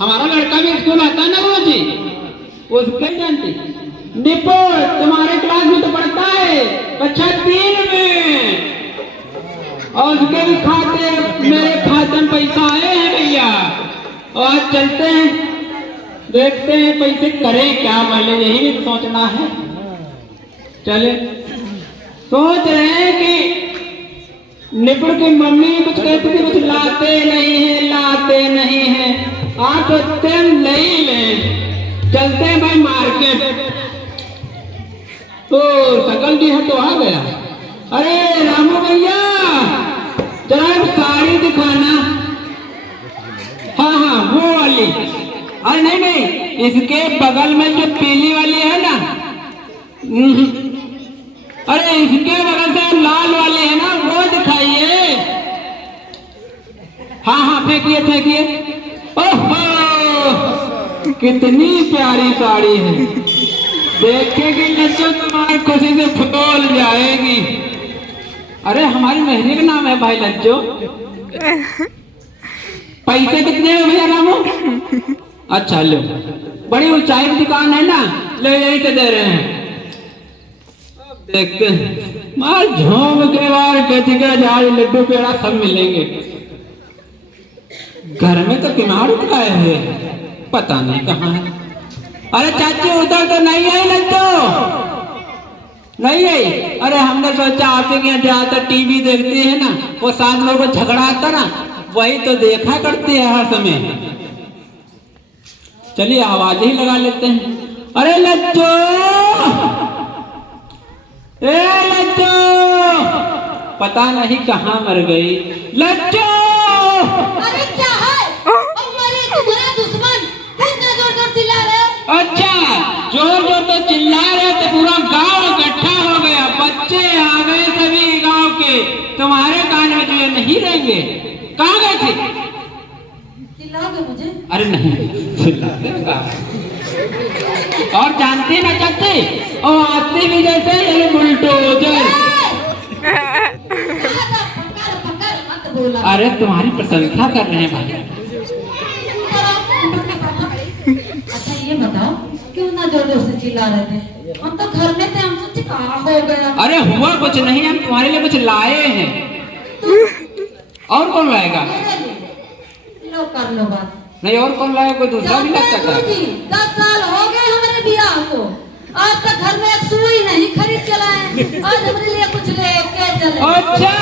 हमारा लड़का भी स्कूल आता है ना वो जी, उसके जानती निपुण तुम्हारे क्लास में तो पढ़ता है कक्षा 3 में, और उसके भी खाते मेरे खाते में पैसा आए हैं भैया। और चलते हैं देखते हैं पैसे करें क्या, वाले यही भी सोचना है। चले सोच रहे हैं कि निपुण की मम्मी कुछ कहती थी कुछ लाते नहीं है, आज सोचते हैं नहीं ले चलते हैं भाई मार्केट। तो सकल जी है तो आ गया, अरे रामू भैया जरा एक साड़ी दिखाना। हाँ वो वाली, अरे नहीं इसके बगल में जो पीली वाली है ना, अरे इसके बगल से लाल वाली है ना वो दिखाइए। हाँ फेंकिए। ओहो कितनी प्यारी साड़ी है, देखेगी लज्जो तुम्हारी खुशी से फूल जाएगी। अरे हमारी मेहरी का नाम है भाई लज्जो। पैसे कितने हैं भैया रामू? अच्छा लो, बड़ी ऊंचाई की दुकान है ना, ले यही से दे रहे हैं। देखते हैं मार झोंक के बार कचिका झाड़ लड्डू पेड़ा सब मिलेंगे। घर में तो किमाड़ उठाए हुए पता नहीं कहाँ है। अरे चाची उधर तो नहीं आई लड्डू, नहीं आई। अरे हमने सोचा आपके यहाँ ज्यादा टीवी देखती है ना, वो 7 लोगों को झगड़ा आता ना, वही तो देखा करती है हर समय। चलिए आवाज ही लगा लेते हैं। अरे लज्जो, ए लज्जो, पता नहीं कहाँ मर गई लज्जो। अरे क्या है? हमारे तुम्हारा दुश्मन इतना जोर-जोर चिल्ला रहे हो? अच्छा जोर तो चिल्ला रहे थे, पूरा गांव इकट्ठा हो गया, बच्चे आ गए सभी गांव के। तुम्हारे कान में जो नहीं रहेंगे, कहाँ गए थे? चिल्लाओगे मुझे? अरे नहीं चिल्लाते और जानते ना चाहते और आते भी जैसे ये बुलडोजर। अरे तुम्हारी प्रशंसा कर रहे हैं भाई। अच्छा ये बताओ क्यों ना जोर-जोर से चिल्ला रहे थे? हम तो घर में थे, हम सोचे कहाँ हो गया। अरे हुआ कुछ नहीं, हम तुम्हारे लिए कुछ लाए हैं। और कौन लाएगा? लो कर लो बात। नहीं और कौन लाएगा, कोई दूसरा भी ला सकता है। 10 साल हो गए हमारे ब्याह को, आज तक घर में एक सुई नहीं खरीद के लाए। आज हमारे लिए कुछ लेके चले। अच्छा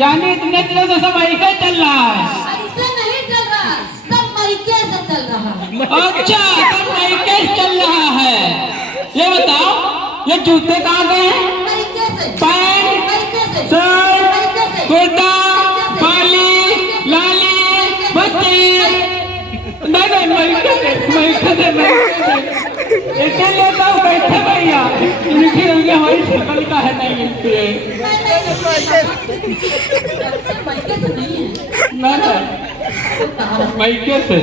यानी इतने दिनों से सब ऐसे चल रहा है? ऐसे नहीं चल रहा, सब मरीके से चल रहा है। अच्छा सब मरीके से चल रहा है। ये बताओ ये जूते कहाँ गए हैं? मरीके से, पैंट, मरीके से, शर्ट, मरीके से, कुर्ता, बाली, लाली, बत्ती, नहीं इसीलिए तो बैठे भैया, इनकी हमारी शक्ल का है नहीं मिलती है। मैके से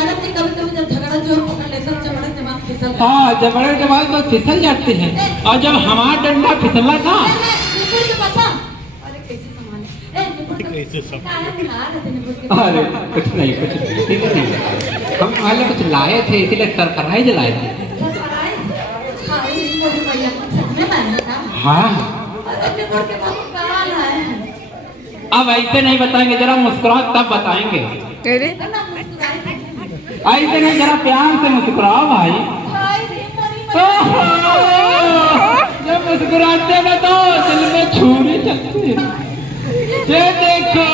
कभी जब झगड़ा जोर पकड़ लेते जबड़े दिमाग फिसल। हाँ जबड़े के बाद तो फिसल जाती है, और जब हमारा डंडा फिसला था। अरे कुछ नहीं ठीक नहीं, हम पहले कुछ लाए थे इसीलिए सरप्राइज लाए थे। हाँ अब ऐसे नहीं बताएंगे, जरा मुस्कुराओ तब बताएंगे। ऐसे नहीं, जरा प्यार से मुस्कुराओ भाई। जब मुस्कुराते ना तो दिल में छुरी चलती है। ये देखो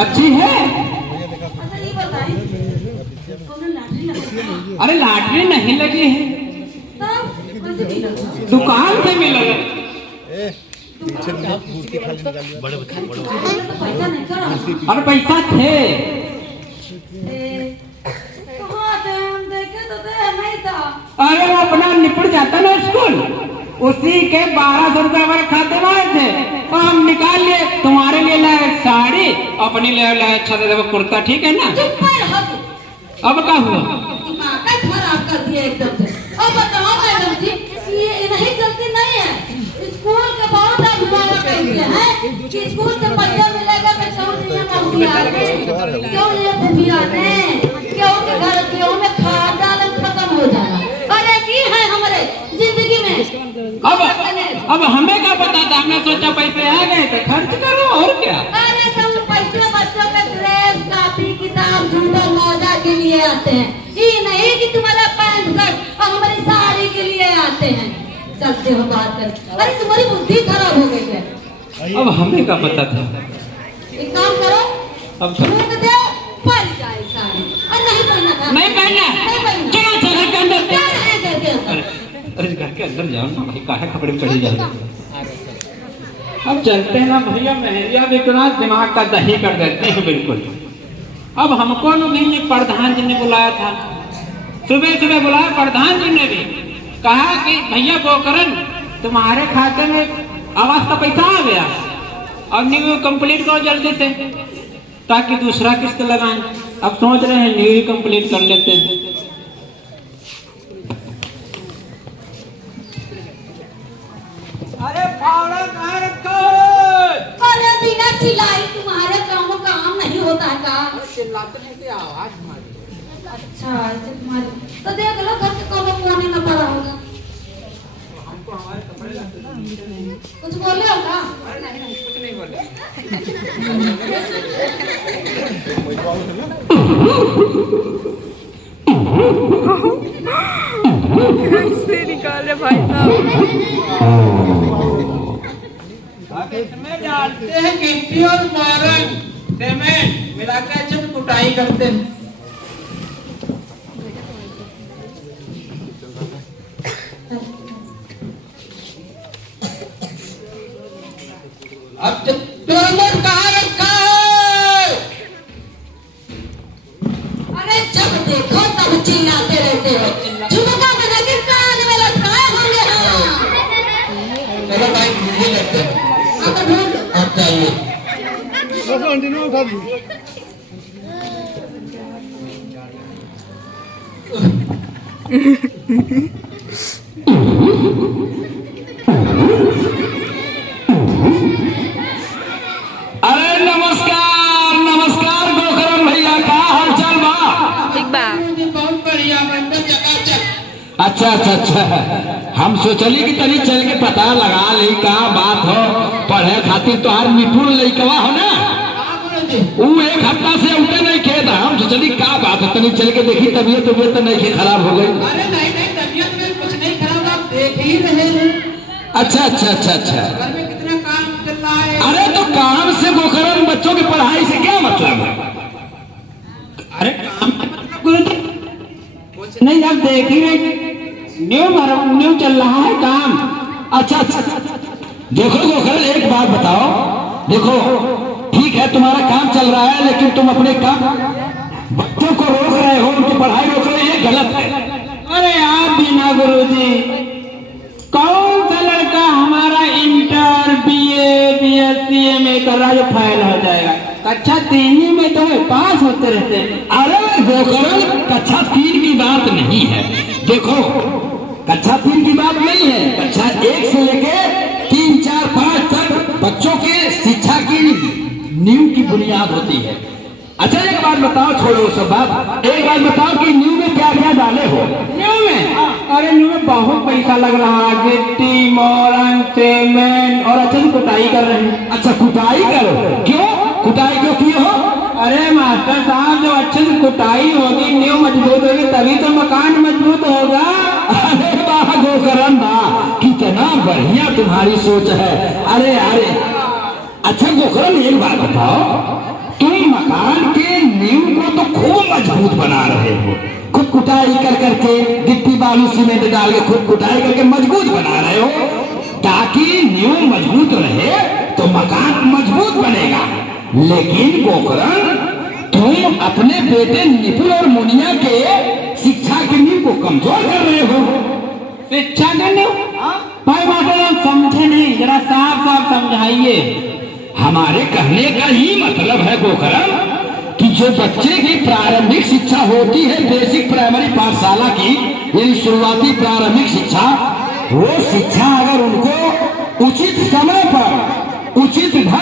अच्छी है। अरे लॉटरी नहीं लगी है, दुकान से मिला। अरे पैसा थे अरे वो अपना निपट जाता ना स्कूल, उसी के 1200 रुपए हमारे खाते में आए थे, और हम निकाल लिए। तुम्हारे लिए लाए साड़ी, अपने लिए लाए अच्छा सा कुर्ता, ठीक है ना? अब क्या हुआ? खराब कर दिया एकदम से। अब बताओ मैडम जी, ये नहीं गलती नहीं है, स्कूल के बहुत घुमावा करते हैं। कि स्कूल से पैसा मिलेगा तो क्यों नहीं मौसी आते, क्यों नहीं फूफी आते, क्यों के घर क्यों में खाद डाल खत्म हो जाना। अरे की है हमारे जिंदगी में। अब हमें क्या पता था, हमने सोचा पैसे आ गए तो खर्च करो और क्या। अरे तुम पैसे बच्चों में ड्रेस कापी किताब झुंडा मौजा के लिए आते हैं, ये नहीं कि तुम्हारा पैंट शर्ट और हमारी साड़ी के लिए आते हैं। चलते हो बात कर, अरे तुम्हारी बुद्धि खराब हो गई है। अब हमें क्या पता था। एक काम करो, अब चलो। छूट दे पड़ जाए साड़ी और नहीं पहनना था, नहीं पहनना, नहीं पहनना। चलो चलो घर के अंदर। क्या है घर के अंदर? अरे घर के अंदर जाओ ना भाई, काहे कपड़े में चढ़ी जाओ। अब चलते हैं ना भैया, मेहरिया भी इतना दिमाग का दही कर देते हैं बिल्कुल। अब हमको भी प्रधान जी ने बुलाया था, सुबह सुबह बुलाया प्रधान जी ने भी, कहा कि भैया गोकरण तुम्हारे खाते में आवास का पैसा आ गया और न्यू कंप्लीट करो जल्दी से ताकि दूसरा किस्त लगाएं। अब सोच रहे हैं न्यू कंप्लीट कर लेते हैं। अरे फावड़ा कहाँ रखा है? अरे बिना चिल्लाई तुम्हारे काम नहीं होता है का? चिल्लाते नहीं थे, आवाज मारी। अच्छा ऐसे तुम्हारी तो देख लो घर के कोने में पड़ा होगा। हमको हमारे कपड़े लगते कुछ बोले हो का? अरे नहीं कुछ नहीं बोले। कैसे निकाले भाई साहब। अब इसमें डालते हैं गिट्टी और मारन सीमेंट मिलाकर अच्छे से कुटाई करते हैं। अब टोलर कहाँ रखा है? अरे जब देखो तब चिल्लाते रहते हो, झुमका बना के कान में लटकाए होंगे। हाँ चलो भाई मुझे लगता है अब तो ढूंढ आप चाहिए। बस आंटी ने उठा दी। अरे नमस्कार नमस्कार गोकरण भैया, का हाल चाल बा? ठीक बा। बहुत बढ़िया, एकदम चकाचक। अच्छा अच्छा अच्छा, हम सोचली कि तनी चल के पता लगा ली का बात हो। पढ़े खातिर तो हर निपुण लइकवा हो ना, वो एक हफ्ता से उठे नहीं खेत। हम सोचली का बात है, तनी चल के देखी। तबीयत तबीयत तो नहीं खराब हो गई? अरे नहीं नहीं, तबीयत में कुछ नहीं खराब, आप देख ही रहे हैं अच्छा अच्छा अच्छा अच्छा। घर में कितना काम चल रहा है। अरे तो काम से गोकरण बच्चों की पढ़ाई से क्या मतलब है? अरे काम का मतलब कुछ नहीं, आप देख ही रहे, न्यू चल रहा है काम। अच्छा अच्छा, देखो गोकरण एक बात बताओ, देखो ठीक है तुम्हारा काम चल रहा है, लेकिन तुम अपने काम बच्चों को रोक रहे हो, उनकी पढ़ाई रोक रहे हो, ये गलत है। अरे आप भी ना गुरुजी, कौन सा लड़का हमारा इंटर बीए बीएससी एमए कर रहा है जो फेल हो जाएगा? कक्षा 3 में तो पास होते रहते हैं। अरे गोकरण कक्षा 3 की बात नहीं है, देखो कक्षा 3 की बात नहीं है, कक्षा 1 से लेके 3, 4, 5 तक बच्चों के शिक्षा की नींव की बुनियाद होती है। अच्छा एक बात बताओ, छोड़ो सब बात, एक बात बताओ कि न्यू में क्या क्या डाले हो? न्यू में अरे न्यू में बहुत पैसा लग रहा है, गिट्टी मोरन सीमेंट और अच्छे से कुटाई कर रहे हैं। अच्छा कुटाई करो, क्यों कुटाई क्यों किए हो? अरे मास्टर साहब, जब अच्छे से कुटाई होगी, न्यू मजबूत होगी, तभी तो मकान मजबूत होगा। अरे वाह गोकरण वाह, कितना बढ़िया तुम्हारी सोच है। अरे अरे अच्छा गोकरण एक बात बताओ, तुम मकान के नींव को तो खूब मजबूत बना रहे हो, खुद कुटाई कर करके गिट्टी बालू सीमेंट डाल के खुद कुटाई करके मजबूत बना रहे हो, ताकि नींव मजबूत रहे तो मकान मजबूत बनेगा। लेकिन गोकरण तुम अपने बेटे निपुण और मुनिया के शिक्षा की नींव को कमजोर कर रहे हो। शिक्षा की नींव भाई मास्टर समझे नहीं, जरा साफ साफ समझाइए। हमारे कहने का ही मतलब है गोकरण कि जो बच्चे की प्रारंभिक शिक्षा होती है, बेसिक प्राइमरी पाठशाला की, यानी शुरुआती प्रारंभिक शिक्षा, वो शिक्षा अगर उनको उचित समय पर उचित ढंग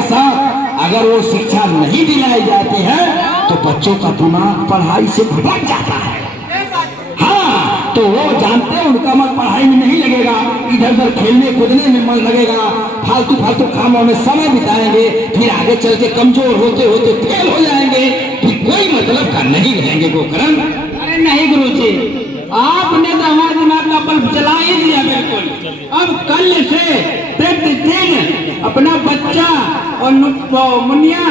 के साथ अगर वो शिक्षा नहीं दिलाई जाती है तो बच्चों का दिमाग पढ़ाई से भटक जाता है। हाँ, तो वो जानते हैं उनका मन पढ़ाई में नहीं लगेगा, इधर उधर खेलने कूदने में मन लगेगा, फालतू फालतू कामों में समय बिताएंगे, फिर आगे चल के कमजोर होते होते फेल हो जाएंगे, फिर कोई मतलब का नहीं रहेंगे गोकर्ण। अरे नहीं गुरुजी, आपने तो हमारे दिमाग का बल्ब जला ही दिया बिल्कुल। अब कल से प्रतिदिन अपना बच्चा और मुनिया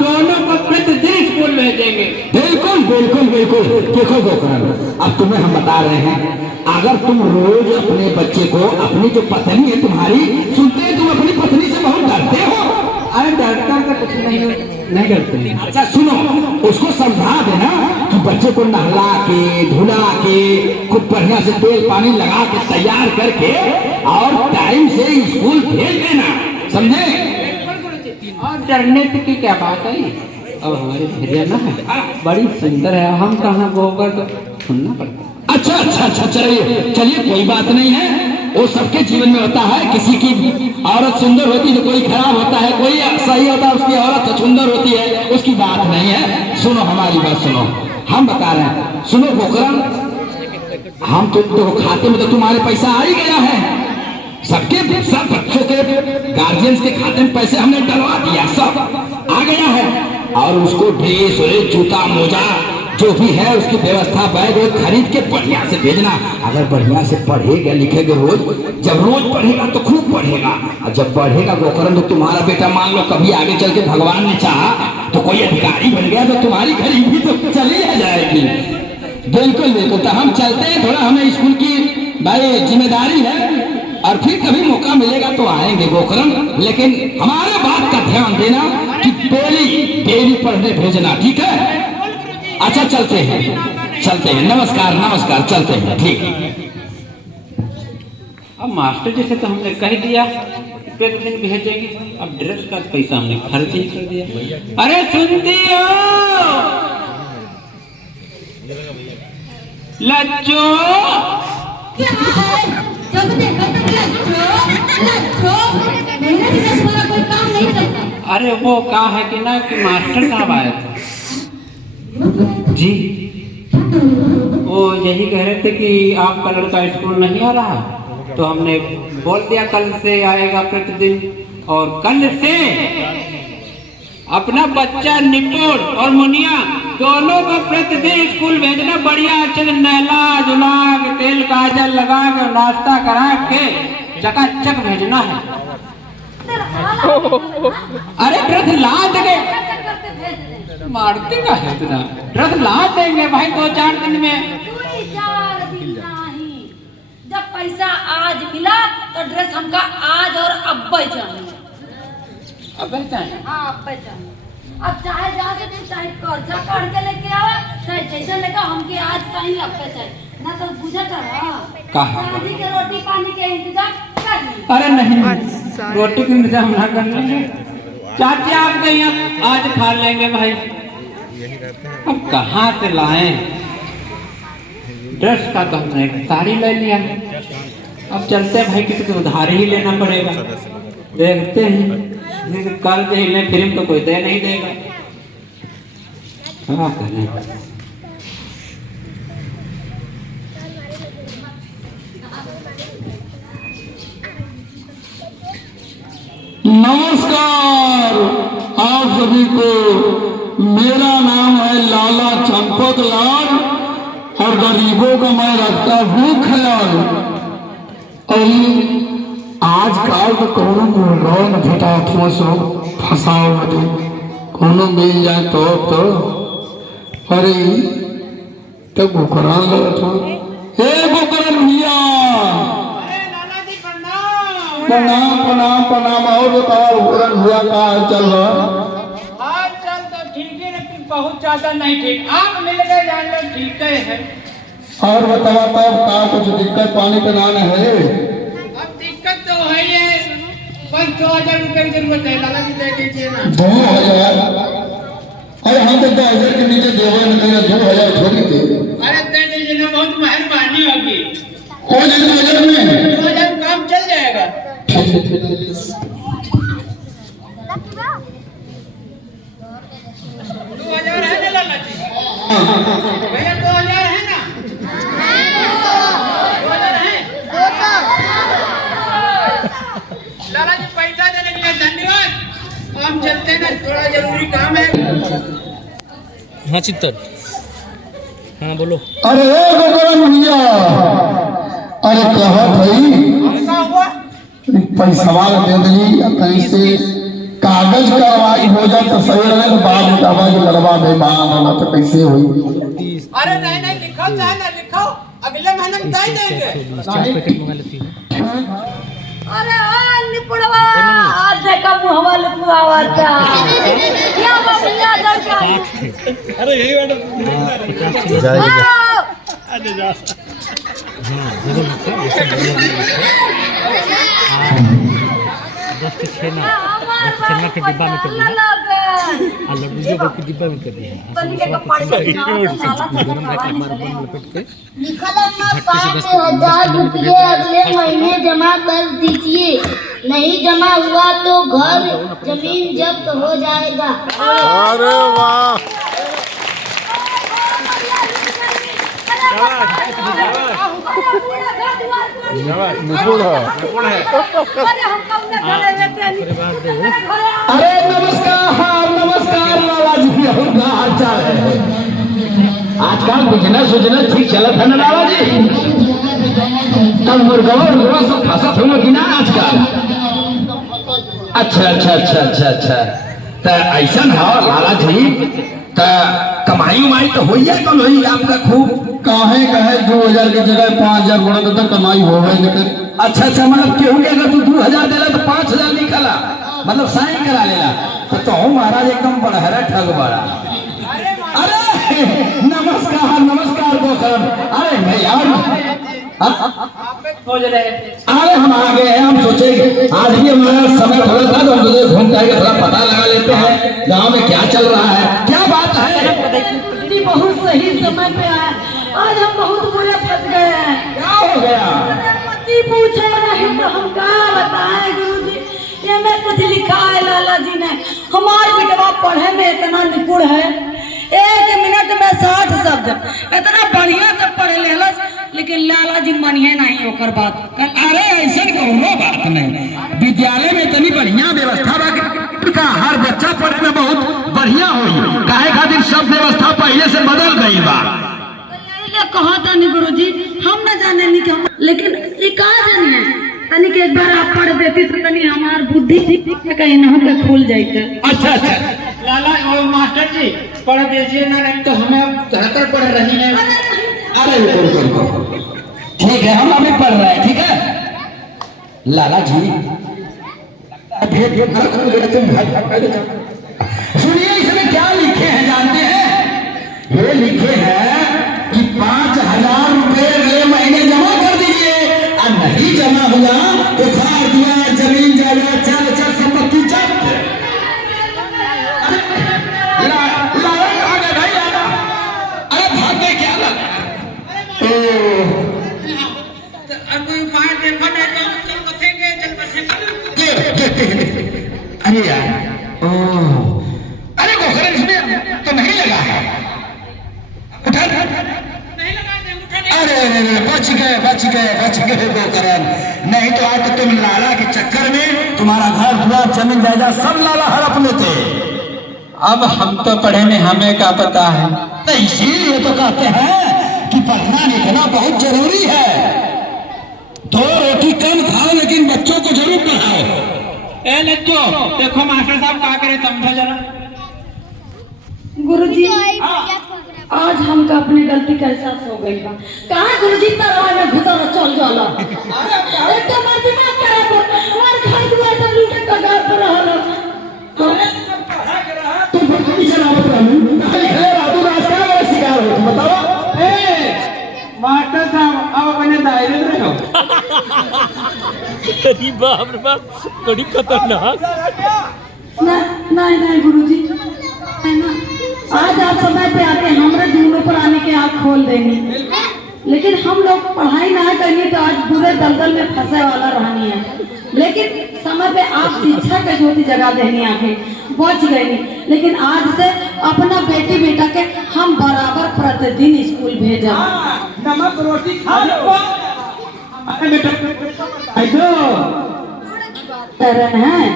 दोनों को प्रतिदिन स्कूल भेजेंगे। बिल्कुल बिल्कुल बिल्कुल। देखो गोकर्ण, अब तुम्हें हम बता रहे हैं, अगर तुम रोज अपने बच्चे को, अपनी जो पत्नी है तुम्हारी, सुनते हैं तुम अपनी पत्नी से बहुत डरते हो। अरे डरता का कुछ नहीं करते। अच्छा सुनो, उसको समझा देना कि बच्चे को नहला के धुला के खूब बढ़िया से तेल पानी लगा के तैयार करके और टाइम से स्कूल भेज देना, समझे? और डरने की क्या बात है? अब हमारी भेड़िया ना है बड़ी सुंदर है, हम कहाँ गोबर तो सुनना पड़ता है। अच्छा अच्छा अच्छा, चलिए चलिए, कोई बात नहीं है, वो सबके जीवन में होता है। किसी की औरत सुंदर होती है तो कोई खराब होता है, कोई सही होता है, उसकी औरत सुंदर होती है, उसकी बात नहीं है। सुनो हमारी बात सुनो, हम बता रहे हैं, सुनो गोकर्ण, हम तो खाते में तो तुम्हारे पैसा आ ही गया है, सबके सब बच्चों के गार्जियंस के खाते में पैसे हमने डलवा दिया, सब आ गया है। और उसको ड्रेस जूता मोजा जो भी है उसकी व्यवस्था बैग खरीद के बढ़िया से भेजना। अगर बढ़िया से पढ़ेगा लिखेगा रोज, जब रोज पढ़ेगा तो खूब पढ़ेगा, और जब पढ़ेगा गोकर्ण तो तुम्हारा बेटा मान लो कभी आगे चल के भगवान ने चाहा तो कोई अधिकारी बन गया तो तुम्हारी गरीबी तो चली आ जाएगी। बिल्कुल बिल्कुल। तो हम चलते हैं, थोड़ा हमें स्कूल की भाई जिम्मेदारी है, और फिर कभी मौका मिलेगा तो आएंगे गोकर्ण, लेकिन हमारे बात का ध्यान देना कि डेली पढ़ने भेजना, ठीक है? अच्छा चलते हैं, नमस्कार नमस्कार, चलते हैं, ठीक है। अब मास्टर जी से तो हमने कह दिया प्रतिदिन भेजेंगे, अब ड्रेस का पैसा हमने खर्च ही कर दिया। अरे सुनती हो लज्जो? क्या है? जब देखो तो लज्जो, मेरे ड्रेस वाला कोई काम नहीं करता। अरे वो कहा है कि ना कि मास्टर साहब आए थे जी, वो यही कह रहे थे कि आप कल का स्कूल नहीं आ रहा, तो हमने बोल दिया कल से आएगा प्रतिदिन, और कल से अपना बच्चा निपुण और मुनिया दोनों को प्रतिदिन स्कूल भेजना, बढ़िया अच्छे से नहला धुला के तेल काजल लगा के नाश्ता करा के चकाचक भेजना है। अरे ड्रेस ला देंगे, मारते का है इतना, ड्रेस ला देंगे भाई 2-4 दिन में। 2-4 दिन नहीं, जब पैसा आज मिला तो ड्रेस हमका आज और अब चाहिए। अब चाहिए? हाँ अब चाहिए। अब चाहे जाके तो चाहे कर्जा काट के लेके आवा, चाहे जैसे लेके हमके आज चाहिए अब चाहिए, ना तो बुझा शादी के रोटी पानी के इंतजाम कर ली। अरे नहीं, रोटी का इंतजाम ना कर लेंगे, चाची आप गई आज खा लेंगे भाई। अब कहाँ से लाएं? ड्रेस का तो हमने एक साड़ी ले लिया, अब चलते हैं भाई, किसी को उधार ही लेना पड़ेगा, देखते हैं कर्ज ही ले, फिर तो कोई दे नहीं देगा, क्या करें? नमस्कार आप सभी को, मेरा नाम है लाला चंपक लाल और गरीबों का मैं रखता हूँ ख्याल। और आजकल तो कोनो मुर्गा न भेटा सो फंसाओ मत, कोनो मिल जाए तो अरे तो गोकर्ण लगा, हे गोकर्ण भैया, प्रणाम प्रणाम प्रणाम। और बताओ गोकर्ण भैया का हाल चल रहा? हाल चाल तो ठीक है, लेकिन बहुत ज्यादा नहीं ठीक, आप मिल गए जान लो ठीक है। और बताओ तब का कुछ दिक्कत पानी पे ना है? अब दिक्कत तो है ये, बस 2000 रुपए की जरूरत है, लाला जी दे दीजिए ना। 2000? अरे हम तो 2000 के नीचे देवे न करे, 2000 थोड़ी के। अरे दे दीजिए ना, बहुत मेहरबानी होगी। हो जाए 2000 में? 2000 काम चल जाएगा। भैया 2000 है ना? 2000 है? लाला जी पैसा देने के लिए धन्यवाद। हम चलते हैं ना, थोड़ा जरूरी काम है। हाँ चित्तर, हाँ बोलो। अरे गोकरण भैया, अरे क्या भाई क्या हुआ? पैसा दे दी कहीं से कागज कार्रवाई हो जाए तो सही रहे, तो बाद में कागज करवा दे बात तो कैसे हुई। अरे नहीं नहीं, लिखो चाहे ना लिखो, अगले महीने में दे देंगे। 4 पैकेट मंगा लेती है। अरे निपुड़वा आज देखा मुहवा लुकुआ वाला क्या बबिया दर का अरे यही मैडम छेना के डिब्बा में कर दिया, लड्डू जो के डिब्बा में कर दिया, ₹5,000 अगले महीने जमा कर दीजिए, नहीं जमा हुआ तो घर जमीन जब्त हो जाएगा। अरे वाह, अरे नमस्कार नमस्कार लाला जी, क्या हाल चाल है? आजकल बिजनेस उजनेस ठीक चलत है ना लाला जी? कल मुर्गा सब फंसत होंगे कि ना आजकल? अच्छा अच्छा अच्छा अच्छा अच्छा, तो ऐसा है लाला जी, तो कमाई उमाई तो हो जाए कौन हो आपका खूब? काहे कहे 2000 की जगह 5000 गुणा तो कमाई हो गई। लेकिन अच्छा अच्छा, मतलब केहू के अगर तू 2000 देला तो 5000 निकला, मतलब साइन करा लेला तो महाराज एकदम बड़हरा ठग बड़ा। अरे नमस्कार नमस्कार गोकरण, अरे नहीं यार खोज रहे थे। अरे हम आ गए हैं, हम सोचे आज भी हमारा समय थोड़ा था तो हम सोचे घूम करके थोड़ा पता लगा लेते हैं गांव में क्या चल रहा है, क्या बात है। जी बहुत सही समय पे आया, आज हम बहुत बुरे फंस गए हैं। क्या हो गया? पति पूछे नहीं तो हम क्या बताएं गुरुजी, ये में कुछ लिखा है लाला जी ने, हमारे बेटवा पढ़े में इतना निपुण है, 1 मिनट में 60 शब्द, इतना बढ़िया से पढ़े लेला, लेकिन लाला जी मानिए नहीं होकर बात। अरे ऐसा कोनो बात नहीं, विद्यालय में इतनी बढ़िया व्यवस्था बा, हर बच्चा पढ़े में बहुत बढ़िया हुई, काहे खातिर सब व्यवस्था पहले से बदल गई बा। कहा था नहीं गुरुजी, हम न जाने नहीं कि हम, लेकिन ये कहा जानिए तनी के एक बार आप पढ़ देती तो तनी हमार बुद्धि कहीं ना के खुल जाते। अच्छा अच्छा, लाला और मास्टर जी पढ़ दीजिए ना, नहीं तो हमें धड़कर पढ़ रही है। अरे रुको, ठीक है हम अभी पढ़ रहे हैं, ठीक है लाला जी। सुनिए इसमें क्या लिखे हैं जानते हैं? ये लिखे हैं कि 5000 रुपए अगले महीने जमा कर दीजिए, और नहीं जमा हुआ तो घर द्वार जमीन जायदाद चल चल संपत्ति जब्त। लाला कहाँ गए भाई लाला? अरे भाग गए क्या लाला? कोई उपाय देखो नहीं तो चल बसेंगे, चल बसेंगे। अरे यार ओ, अरे गोखरे इसमें तो नहीं लगा है, उठा नहीं लगा दे, उठा नहीं। अरे बच गए गोकरण, नहीं तो आज तो तुम लाला के चक्कर में तुम्हारा घर द्वार जमीन जायदाद सब लाला हड़प लेते। अब हम तो पढ़े में हमें क्या पता है। तो इसीलिए तो कहते हैं कि पढ़ना लिखना बहुत जरूरी है, 2 रोटी कम खाओ लेकिन बच्चों को जरूर पढ़ाओ। ए लज्जो, देखो मास्टर साहब क्या करे, समझो जरा। गुरुजी आज हमका अपनी गलती का एहसास हो गई बा। कहाँ गुरुजी तरवा में घुसा चल जाला, अरे तो मर दिमाग खराब हो, हमारे घर दुआर सब लूटे कगार पर रहल। तुम भक्ति शराबत रातों रास्ता वाला शिकार हो, तुम बताओ। मास्टर साहब अब अपने दायरे में रहो। अरे बाप रे बाप, बड़ी खतरनाक। नहीं गुरुजी, ना आज आप समय पे आके हमारे दिनों पर आने के आँख खोल देंगे, लेकिन हम लोग पढ़ाई ना करनी तो आज पूरे दलदल में फंसे वाला रहनी है, लेकिन समय पे आप शिक्षा का ज्योति जगा देनी आके बच गए नहीं, लेकिन आज से अपना बेटी बेटा के हम बराबर प्रतिदिन स्कूल भेजा। नमक रोटी खा लो। ऐसो कह रहे हैं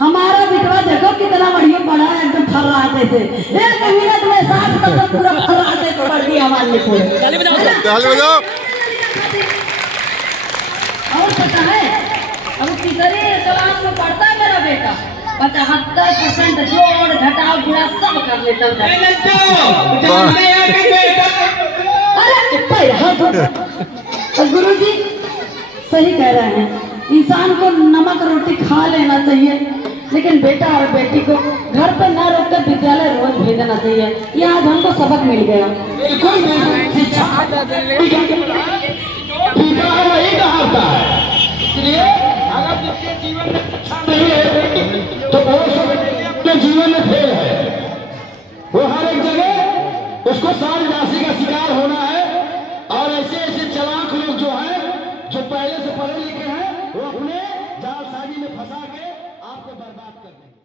हमारा बिटवा देखो कितना बढ़िया पढ़ा है, एकदम फर्राटे से 1 मिनट में 7 तक पूरा फर्राटे से पढ़ दिया हमारे लिए। और पता है अब कितनी क्लास में पढ़ता है मेरा बेटा? 75% जोड़ घटाव पूरा सब कर लेता है। अरे तो गुरुजी सही कह रहे हैं, इंसान को नमक रोटी खा लेना चाहिए, लेकिन बेटा और बेटी को घर पर न रोककर विद्यालय रोज भेजना चाहिए। ये आज हमको सबक मिल गया। बिल्कुल शिक्षा वही कहावत है। इसलिए अगर जिसके जीवन में शिक्षा नहीं है तो वो सबके जीवन में फेल है। वो हर एक जगह उसको सारी राशि का शिकार होना है। और ऐसे ऐसे चालाक लोग जो हैं, जो पहले से पढ़े लिखे हैं, वो अपने जालसाजी में फंसा के आपको बर्बाद कर देंगे।